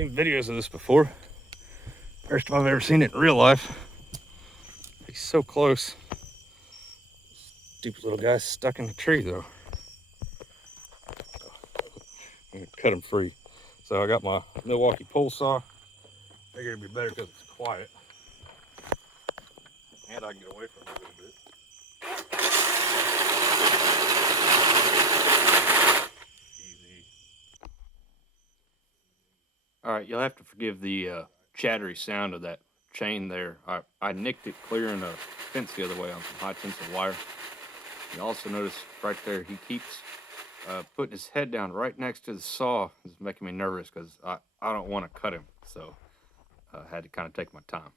seen videos of this before. First time I've ever seen it in real life. He's so close. Stupid little guy's stuck in the tree though. I'm gonna cut him free. So I got my Milwaukee pole saw. Figured it'd be better because it's quiet. And I can get away from it a little bit. Easy. All right, you'll have to forgive the chattery sound of that chain there. I nicked it clearing a fence the other way on some high tensile wire. You also notice right there he keeps putting his head down right next to the saw. It's making me nervous because I don't want to cut him, so I had to kind of take my time.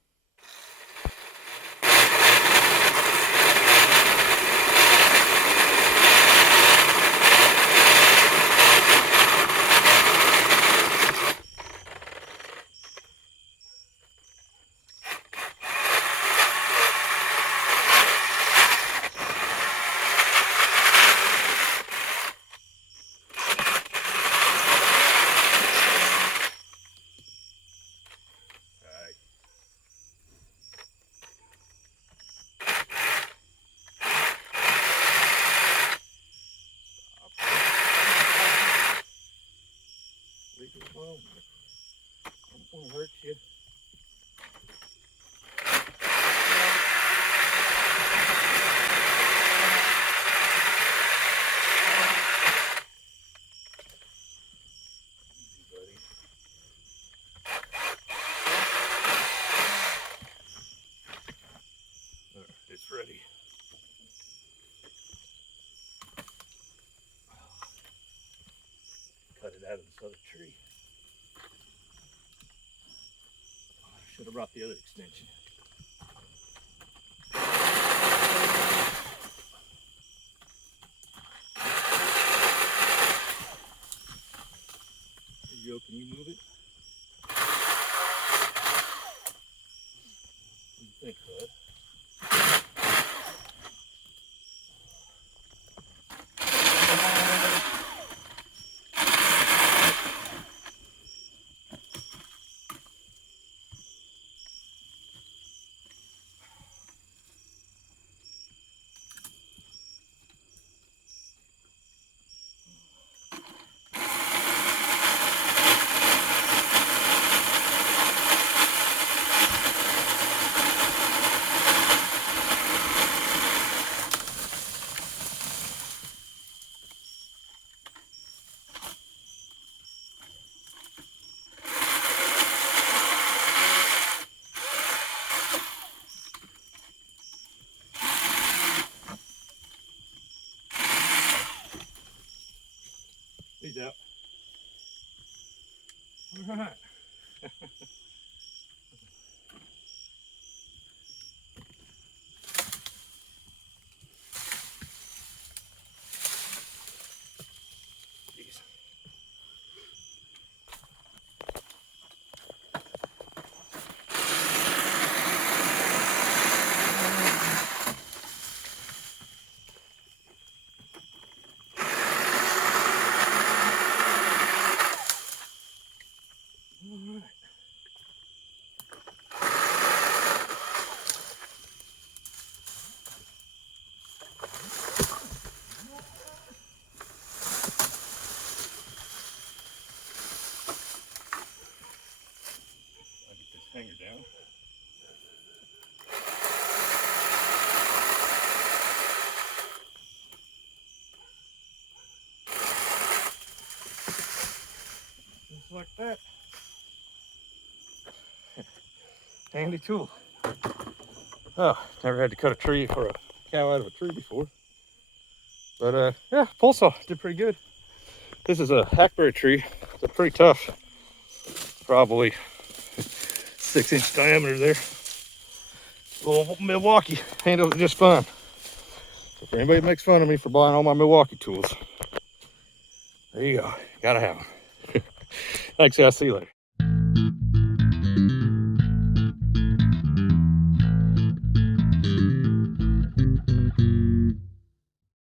I don't want to hurt you. Easy, buddy. There, it's ready. Cut it out of this other tree. Should have brought the other extension. Here you go, can you move it? What do you think, bud? He's out. All right. Jeez. All right. I'll get this hanger down. Just like that. Handy tool. Oh, never had to cut a tree or a cow out of a tree before. But yeah, pole saw did pretty good. This is a hackberry tree. It's pretty tough. Probably 6-inch diameter there. Little Milwaukee handled it just fine. So for anybody that makes fun of me for buying all my Milwaukee tools, there you go. Gotta have them. Thanks, guys. See you later.